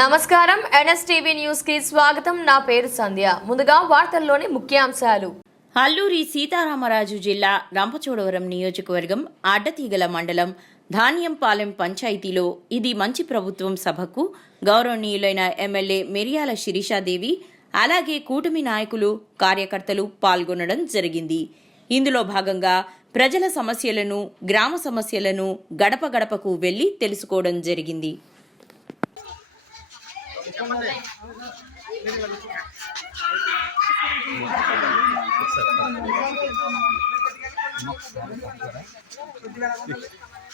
నమస్కారం NSTV news కి స్వాగతం. నా పేరు సంధ్య. ముందుగా వార్తల్లోని ముఖ్యాంశాలు. అల్లూరి సీతారామరాజు జిల్లా రంపచోడవరం నియోజకవర్గం అడ్డతీగల మండలం ధాన్యంపాలెం పంచాయతీలో ఇది మంచి ప్రభుత్వం సభకు గౌరవనీయులైన ఎమ్మెల్యే మిర్యాల శిరీషాదేవి అలాగే కూటమి నాయకులు కార్యకర్తలు పాల్గొనడం జరిగింది. ఇందులో భాగంగా ప్రజల సమస్యలను గ్రామ సమస్యలను గడప గడపకు వెళ్లి తెలుసుకోవడం జరిగింది.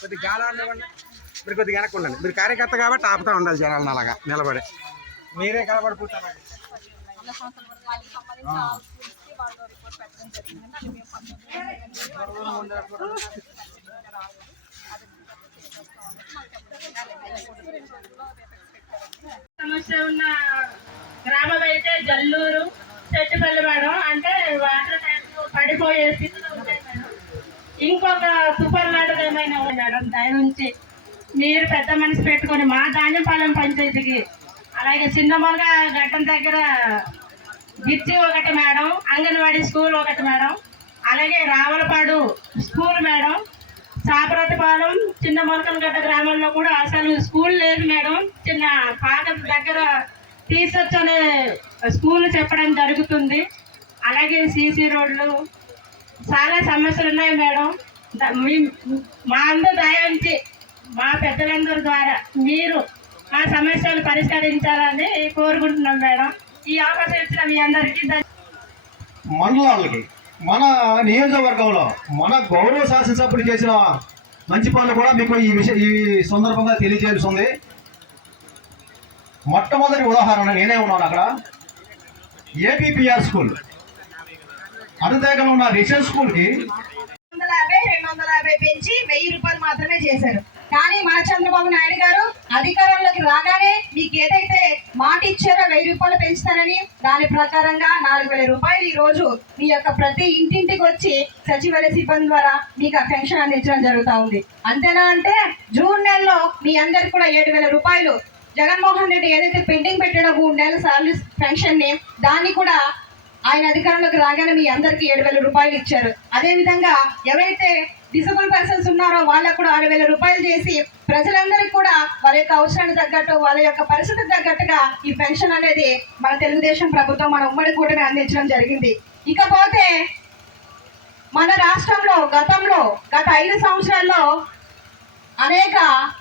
కొద్దిగా వెనక్కి ఉండండి. మీరు కార్యకర్త కాబట్టి ఆపుతా ఉండాలి జనాలను అలాగా నిలబడి. మీరే కలబడిపోతారు. సమస్య ఉన్న గ్రామం అయితే జల్లూరు చెట్టుపల్లి మేడం. అంటే వాటర్ ట్యాంక్ పడిపోయే స్థితిలో ఉన్నాయి మేడం. ఇంకొక సూపర్ వాటర్ ఏమైనా మేడం దాని నుంచి మీరు పెద్ద మనసు పెట్టుకొని మా ధాన్యపాలెం పంచాయతీకి అలాగే చిన్నమొలగ ఘట్టం దగ్గర గిచ్చి ఒకటి మేడం, అంగన్వాడీ స్కూల్ ఒకటి మేడం, అలాగే రావులపాడు స్కూల్ మేడం, చాపరతిపాలెం చిన్న మొలకలగడ్డ గ్రామంలో కూడా అసలు స్కూల్ లేదు మేడం. చిన్న పాక దగ్గర టీచర్స్ అనే స్కూల్ చెప్పడం జరుగుతుంది. అలాగే సీసీ రోడ్లు చాలా సమస్యలు ఉన్నాయి మేడం. మా అందరూ దయించి మా పెద్దలందరి ద్వారా మీరు ఆ సమస్యలు పరిష్కరించాలని కోరుకుంటున్నాం మేడం. ఈ అవకాశం ఇచ్చిన మీ అందరికీ మండలాలకి మన నియోజకవర్గంలో మన గౌరవ శాసనసభ్యులు చేసిన మంచి పనులు కూడా మీకు ఈ సందర్భంగా తెలియజేస్తుంది. మొట్టమొదటి ఉదాహరణ నేనే ఉన్నాను అక్కడ. ఏపీపీఆర్ స్కూల్ అడుగుతేగలు ఉన్న రిషన్ స్కూల్కి 250 పెంచి 1000 రూపాయలు మాత్రమే చేశారు. కానీ మన చంద్రబాబు నాయుడు గారు అధికారంలోకి రాగానే మీకు ఏదైతే మాట ఇచ్చారో 1000 రూపాయలు పెంచుతారని దాని ప్రకారంగా 4000 రూపాయలు ఈ రోజు మీ యొక్క ప్రతి ఇంటింటికి వచ్చి సచివాలయ సిబ్బంది ద్వారా మీకు ఆ పెన్షన్ అందించడం జరుగుతూ ఉంది. అంతేనా అంటే జూన్ నెలలో మీ అందరికి కూడా 7000 రూపాయలు జగన్మోహన్ రెడ్డి ఏదైతే పెండింగ్ పెట్టాడో 3 నెలల సాలరీ పెన్షన్ ని దాన్ని కూడా ఆయన అధికారంలోకి రాగానే మీ అందరికి 7000 రూపాయలు ఇచ్చారు. అదేవిధంగా ఎవరైతే డిసేబుల్ పర్సన్స్ ఉన్నారో వాళ్ళకు కూడా 6000 రూపాయలు చేసి ప్రజలందరికీ కూడా వాళ్ళ యొక్క అవసరానికి తగ్గట్టు వాళ్ళ యొక్క పరిస్థితికి తగ్గట్టుగా ఈ పెన్షన్ అనేది మన తెలుగుదేశం ప్రభుత్వం మన ఉమ్మడి కూటమి అందించడం జరిగింది. ఇకపోతే మన రాష్ట్రంలో గత 5 సంవత్సరాల్లో అనేక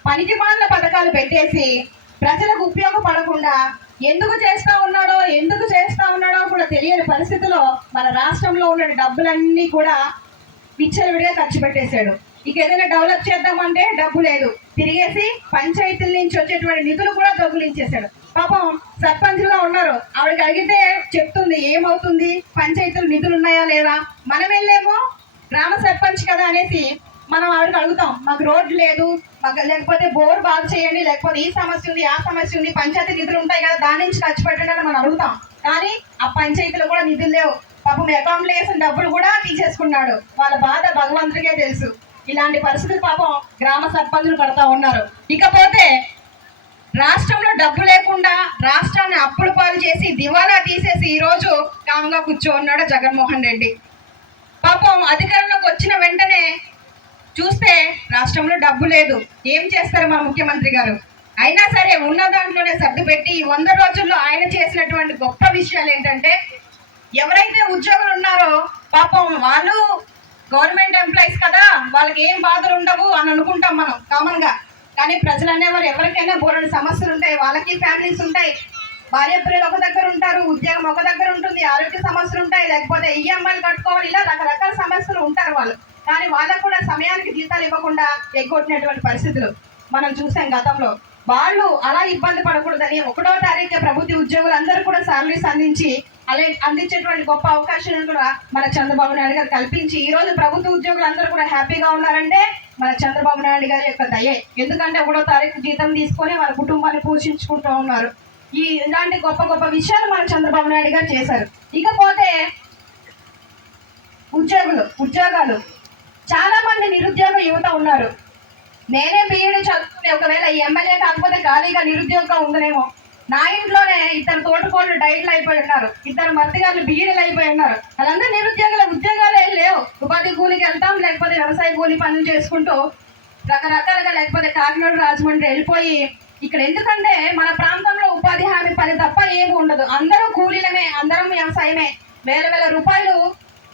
పనికిమాలిన పథకాలు పెట్టేసి ప్రజలకు ఉపయోగపడకుండా ఎందుకు చేస్తా ఉన్నాడో కూడా తెలియని పరిస్థితిలో మన రాష్ట్రంలో ఉన్న డబ్బులన్నీ కూడా విచ్చలవిడిగా ఖర్చు పెట్టేశాడు. ఇక ఏదైనా డెవలప్ చేద్దామంటే డబ్బు లేదు, తిరిగేసి పంచాయతీల నుంచి వచ్చేటువంటి నిధులు కూడా దొంగిలించేశాడు. పాపం సర్పంచ్గా ఉన్నారు, ఆవిడకి అడిగితే చెప్తుంది ఏమవుతుంది, పంచాయతీలు నిధులు ఉన్నాయా లేదా. మనం వెళ్ళేమో గ్రామ సర్పంచ్ కదా అనేసి మనం ఆవిడకి అడుగుతాం, మాకు రోడ్డు లేదు, మాకు లేకపోతే బోర్ బాగు చేయండి, లేకపోతే ఈ సమస్య ఉంది ఆ సమస్య ఉంది, పంచాయతీ నిధులు ఉంటాయి కదా దాని నుంచి ఖర్చు పెట్టండి అని మనం అడుగుతాం. కానీ ఆ పంచాయతీలో కూడా నిధులు లేవు. పాపం అకౌంట్లో వేసిన డబ్బులు కూడా తీసేసుకున్నాడు. వాళ్ళ బాధ భగవంతుడికే తెలుసు. ఇలాంటి పరిస్థితులు పాపం గ్రామ సర్పంచులు పడతా ఉన్నారు. ఇకపోతే రాష్ట్రంలో డబ్బు లేకుండా రాష్ట్రాన్ని అప్పుల పాలు చేసి దివాలా తీసేసి ఈ రోజు కామ్గా కూర్చోన్నాడు జగన్మోహన్ రెడ్డి. పాపం అధికారంలోకి వచ్చిన వెంటనే చూస్తే రాష్ట్రంలో డబ్బు లేదు, ఏం చేస్తారు మన ముఖ్యమంత్రి గారు. అయినా సరే ఉన్న దాంట్లోనే సర్దు పెట్టి 100 రోజుల్లో ఆయన చేసినటువంటి గొప్ప విషయాలు ఏంటంటే ఎవరైతే ఉద్యోగులు ఉన్నారో పాపం వాళ్ళు గవర్నమెంట్ ఎంప్లాయీస్ కదా, వాళ్ళకి ఏం బాధలు ఉండవు అని అనుకుంటాం మనం కామన్ గా. కానీ ప్రజలు అనేవారు ఎవరికైనా బోలెడు సమస్యలు ఉంటాయి, వాళ్ళకి ఫ్యామిలీస్ ఉంటాయి, భార్య పిల్లలు ఒక దగ్గర ఉంటారు, ఉద్యోగం ఒక దగ్గర ఉంటుంది, ఆరోగ్య సమస్యలు ఉంటాయి, లేకపోతే ఈఎంఐలు కట్టుకోవాలి, ఇలా రకరకాల సమస్యలు ఉంటారు వాళ్ళు. కానీ వాళ్ళకు కూడా సమయానికి జీతాలు ఇవ్వకుండా ఎగ్గొట్టినటువంటి పరిస్థితులు మనం చూసాం గతంలో. వాళ్ళు అలా ఇబ్బంది పడకూడదని 1వ తారీఖు ప్రభుత్వ ఉద్యోగులందరూ కూడా సాలరీస్ అందించేటువంటి గొప్ప అవకాశాలను కూడా మన చంద్రబాబు నాయుడు గారు కల్పించి ఈ రోజు ప్రభుత్వ ఉద్యోగులందరూ కూడా హ్యాపీగా ఉన్నారంటే మన చంద్రబాబు నాయుడు గారి యొక్క దయే. ఎందుకంటే 1వ తారీఖు జీతం తీసుకొని వాళ్ళ కుటుంబాన్ని పోషించుకుంటూ ఉన్నారు. ఇలాంటి గొప్ప గొప్ప విషయాలు మన చంద్రబాబు నాయుడు గారు చేశారు. ఇకపోతే ఉద్యోగాలు చాలా మంది నిరుద్యోగ యువత ఉన్నారు. నేనే బీఈడీ చదువుకునే ఒకవేళ ఈ ఎమ్మెల్యే కాకపోతే ఖాళీగా నిరుద్యోగంగా ఉండనేమో. నా ఇంట్లోనే ఇద్దరు తోటకోళ్ళు డైట్లు అయిపోయి ఉన్నారు, ఇద్దరు మత్తిగాళ్ళు బీడీలు అయిపోయి ఉన్నారు. వాళ్ళందరూ నిరుద్యోగుల ఉద్యోగాలు ఏం లేవు. ఉపాధి కూలికి వెళ్తాం, లేకపోతే వ్యవసాయ కూలి పనులు చేసుకుంటూ రకరకాలుగా, లేకపోతే కాకినాడ రాజమండ్రి వెళ్ళిపోయి ఇక్కడ. ఎందుకంటే మన ప్రాంతంలో ఉపాధి హామీ పని తప్ప ఏమి ఉండదు. అందరూ కూలీలమే, అందరం వ్యవసాయమే. వేల వేల రూపాయలు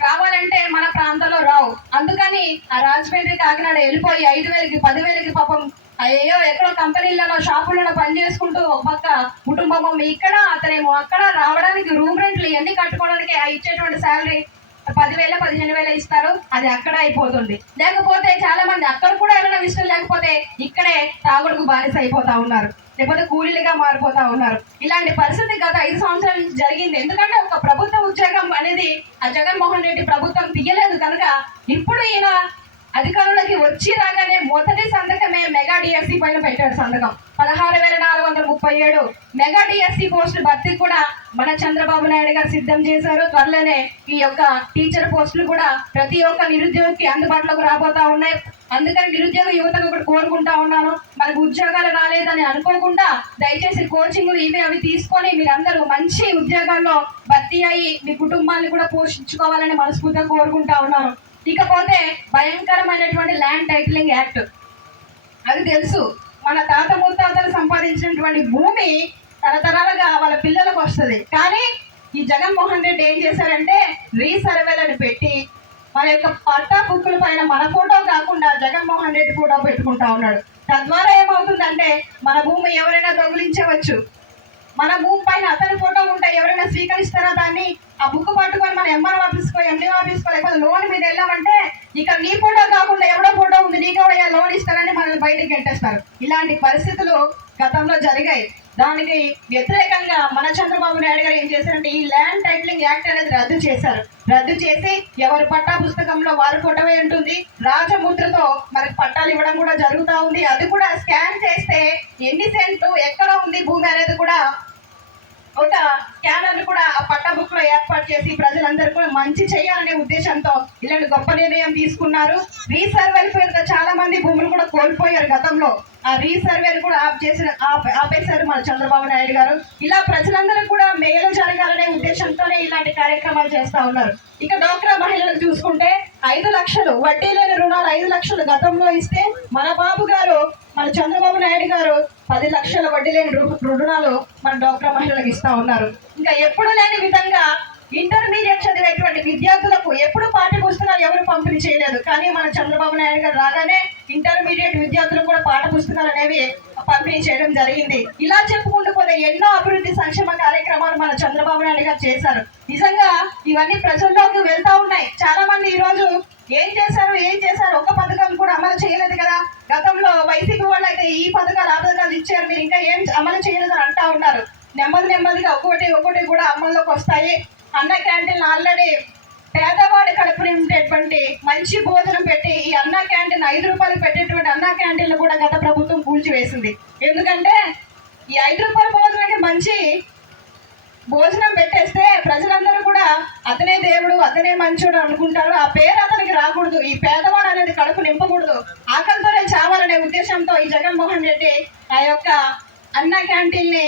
రావాలంటే మన ప్రాంతంలో రావు. అందుకని ఆ రాజమండ్రి కాకినాడ వెళ్ళిపోయి 5,000కి 10,000కి పాపం అయ్యో ఎక్కడో కంపెనీలలో షాపులలో పని చేసుకుంటూ ఒక పక్క కుటుంబం ఇక్కడ, అతనేమో అక్కడ, రావడానికి రూమ్ రెంట్లు ఇవన్నీ కట్టుకోవడానికి ఇచ్చేటువంటి శాలరీ 10,000 15,000 ఇస్తారు. అది అక్కడ అయిపోతుంది. లేకపోతే చాలా మంది అక్కడ కూడా ఏమైనా ఇష్టం లేకపోతే ఇక్కడే తాగుడుకు బానిస అయిపోతా ఉన్నారు, లేకపోతే కూలీలుగా మారిపోతా ఉన్నారు. ఇలాంటి పరిస్థితి గత 5 సంవత్సరాల నుంచి జరిగింది. ఎందుకంటే ఒక ప్రభుత్వ ఉద్యోగం అనేది ఆ జగన్మోహన్ రెడ్డి ప్రభుత్వం తీయలేదు కనుక ఇప్పుడు ఈయన అధికారులకి వచ్చి రాగానే మొదటి సంతకమే మెగా డిఎస్సి పైన పెట్టాడు సంతకం. 16,437 మెగా డిఎస్సి పోస్టులు భర్తీ కూడా మన చంద్రబాబు నాయుడు గారు సిద్ధం చేశారు. త్వరలోనే ఈ యొక్క టీచర్ పోస్టులు కూడా ప్రతి ఒక్క నిరుద్యోగికి అందుబాటులోకి రాబోతా ఉన్నాయి. అందుకని నిరుద్యోగ యువతను కూడా కోరుకుంటా ఉన్నాను, మనకు ఉద్యోగాలు రాలేదని అనుకోకుండా దయచేసి కోచింగ్లు ఇవి అవి తీసుకొని మీరందరూ మంచి ఉద్యోగాల్లో భర్తీ అయ్యి మీ కుటుంబాన్ని కూడా పోషించుకోవాలని మనస్ఫూర్తిగా కోరుకుంటా ఉన్నాను. ఇకపోతే భయంకరమైనటువంటి ల్యాండ్ టైటిలింగ్ యాక్ట్, అది తెలుసు. మన తాత ముత్తాతలు సంపాదించినటువంటి భూమి తరతరాలుగా వాళ్ళ పిల్లలకు వస్తుంది. కానీ ఈ జగన్మోహన్ రెడ్డి ఏం చేశారంటే రీసర్వేలను పెట్టి మన యొక్క పట్టా బుక్కుల పైన మన ఫోటో కాకుండా జగన్మోహన్ రెడ్డి ఫోటో పెట్టుకుంటా ఉన్నాడు. తద్వారా ఏమవుతుందంటే మన భూమి ఎవరైనా దొంగిలించవచ్చు. మన భూమి పైన అతని ఫోటో ఉంటే ఎవరైనా స్వీకరిస్తారా దాన్ని? ఆ బుక్ పట్టుకొని మన ఎంఆర్ ఆఫీస్కో ఎండి ఆఫీస్కో లేకపోతే లోన్ మీద వెళ్ళామంటే ఇక నీ ఫోటో కాకుండా ఎవడో ఫోటో ఉంది నీకు ఎవడో లోన్ ఇస్తారని మనల్ని బయటకు గెంటేస్తారు. ఇలాంటి పరిస్థితులు గతంలో జరిగాయి. దానికి వ్యతిరేకంగా మన చంద్రబాబు నాయుడు గారు ఏం చేశారంటే ఈ ల్యాండ్ టైటిలింగ్ యాక్ట్ అనేది రద్దు చేశారు. రద్దు చేసి ఎవరి పట్టా పుస్తకంలో వారి ఫోటోవే ఉంటుంది, రాజముద్రతో మనకి పట్టాలు ఇవ్వడం కూడా జరుగుతూ ఉంది. అది కూడా స్కాన్ చేస్తే ఎన్ని సెంట్లు ఎక్కడ ఉంది భూమి అనేది కూడా ఒక స్కానర్లు కూడా ఆ పట్టా బుక్ లో ఏర్పాటు చేసి ప్రజలందరూ కూడా మంచి చేయాలనే ఉద్దేశంతో ఇలాంటి గొప్ప నిర్ణయం తీసుకున్నారు. రీసర్వేల పేరుతో చాలా మంది భూములు కూడా కోల్పోయారు గతంలో. ఆ రీసర్వేలు కూడా ఆపేశారు మన చంద్రబాబు నాయుడు గారు. ఇలా ప్రజలందరూ కూడా మేలు జరగాలనే ఉద్దేశంతోనే ఇలాంటి కార్యక్రమాలు చేస్తా ఉన్నారు. ఇక డ్వాక్రా మహిళలకు చూసుకుంటే 5 లక్షలు వడ్డీ లేని రుణాలు 5 లక్షలు గతంలో ఇస్తే మన బాబు గారు మన చంద్రబాబు నాయుడు గారు 10 లక్షల వడ్డీ లేని రుణాలు మన డ్వాక్రా మహిళలకు ఇస్తా ఉన్నారు. ఇంకా ఎప్పుడు లేని విధంగా ఇంటర్మీడియట్ చదివేటువంటి విద్యార్థులకు ఎప్పుడు పాఠ్య పుస్తకాలు ఎవరు పంపిణీ చేయలేదు. కానీ మన చంద్రబాబు నాయుడు గారు రాగానే ఇంటర్మీడియట్ విద్యార్థులకు కూడా పాఠ్య పుస్తకాలు అనేవి పంపిణీ చేయడం జరిగింది. ఇలా చెప్పుకుంటూ పోతే ఎన్నో అభివృద్ధి సంక్షేమ కార్యక్రమాలు మన చంద్రబాబు నాయుడు గారు చేశారు. నిజంగా ఇవన్నీ ప్రజల్లోకి వెళ్తా ఉన్నాయి. చాలా మంది ఈ రోజు ఏం చేశారు ఒక పథకం కూడా అమలు చేయలేదు కదా. గతంలో వైసీపీ వాళ్ళు అయితే ఈ పథకాలు ఆ పథకాలు ఇచ్చారు, మీరు ఇంకా ఏం అమలు చేయలేదు అని అంటా ఉన్నారు. నెమ్మదిగా ఒక్కొక్కటి కూడా అమల్లోకి వస్తాయి. అన్న క్యాంటీన్ ఆల్రెడీ పేదవాడి కడుపు నింపేటువంటి మంచి భోజనం పెట్టి ఈ అన్న క్యాంటీన్ 5 రూపాయలు పెట్టేటువంటి అన్న క్యాంటీన్లు కూడా గత ప్రభుత్వం కూల్చివేసింది. ఎందుకంటే ఈ 5 రూపాయల భోజనానికి మంచి భోజనం పెట్టేస్తే ప్రజలందరూ కూడా అతనే దేవుడు అతనే మంచోడు అనుకుంటారు. ఆ పేరు అతనికి రాకూడదు, ఈ పేదవాడు అనేది కడుపు నింపకూడదు, ఆకలితోనే చావాలనే ఉద్దేశంతో ఈ జగన్మోహన్ రెడ్డి ఆ యొక్క అన్న క్యాంటీన్ని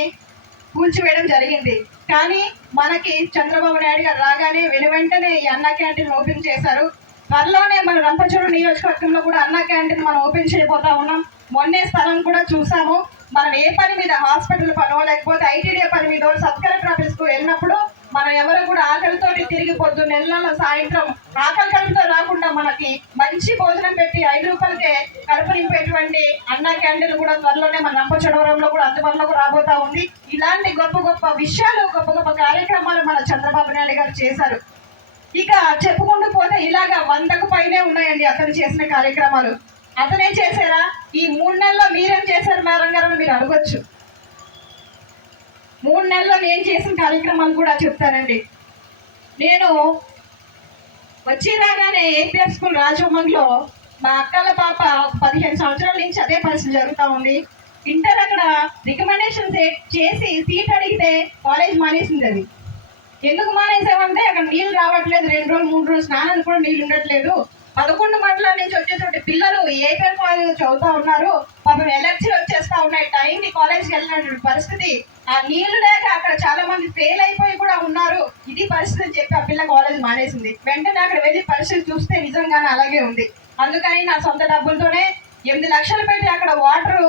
కూల్చివేయడం జరిగింది. కానీ మనకి చంద్రబాబు నాయుడు గారు రాగానే వెంటనే ఈ అన్న క్యాంటీన్ ఓపెన్ చేశారు. త్వరలోనే మన రంపచోడు నియోజకవర్గంలో కూడా అన్న క్యాంటీన్ మనం ఓపెన్ చేయబోతా ఉన్నాం. మొన్నే స్థలం కూడా చూసాము. మనం ఏ పని మీద హాస్పిటల్ పనో లేకపోతే ఐటీడీఏ పని మీద సబ్ కలెక్టర్ ఆఫీస్కు వెళ్ళినప్పుడు మనం ఎవరు కూడా ఆకలితోటి తిరిగి పొద్దున్న నెలలో సాయంత్రం ఆకలి కడుపుతో రాకుండా మనకి మంచి భోజనం పెట్టి 5 రూపాయలకే కడుపు నింపేటువంటి అన్న క్యాంటీన్ కూడా త్వరలోనే మన రంపచోడవరంలో కూడా అందుబాటులోకి రాబోతా ఉంది. ఇలాంటి గొప్ప విషయాలు గొప్ప కార్యక్రమాలు మన చంద్రబాబు నాయుడు గారు చేశారు. ఇక చెప్పుకుంటూ పోతే ఇలాగా 100కు పైనే ఉన్నాయండి అతను చేసిన కార్యక్రమాలు. అతనే చేశారా? ఈ 3 నెలల్లో మీరేం చేశారు మేడం గారు మీరు అడగొచ్చు. 3 నెలల్లో నేను చేసిన కార్యక్రమాలు కూడా చెప్తానండి. నేను వచ్చి రాగానే ఏపీఎఫ్ స్కూల్ రాజమండ్రిలో మా అక్కల పాప 15 సంవత్సరాల నుంచి అదే పరిస్థితి జరుగుతూ ఉంది. ఇంటర్ అక్కడ రికమెండేషన్ చేసి సీట్ అడిగితే కాలేజ్ మానేసింది. అది ఎందుకు మానేసామంటే అక్కడ నీళ్ళు రావట్లేదు, 2 రోజులు 3 రోజులు స్నానానికి కూడా నీళ్ళు ఉండట్లేదు. 11 మండలాల నుంచి వచ్చేటువంటి పిల్లలు ఏపీఎఫ్ చదువుతా ఉన్నారు. పాపం ఎలర్జీ వచ్చేస్తా ఉన్నాయి. టైంకి కాలేజ్కి వెళ్ళినటువంటి పరిస్థితి, ఆ నీళ్లు లేక అక్కడ చాలా మంది ఫెయిల్ అయిపోయి కూడా ఉన్నారు. ఇది పరిస్థితి అని చెప్పి ఆ పిల్ల కాలేజ్ మానేసింది. వెంటనే అక్కడ వెళ్ళి పరిస్థితి చూస్తే నిజంగానే అలాగే ఉంది. అందుకని నా సొంత డబ్బులతోనే 8 లక్షలు పెట్టి అక్కడ వాటర్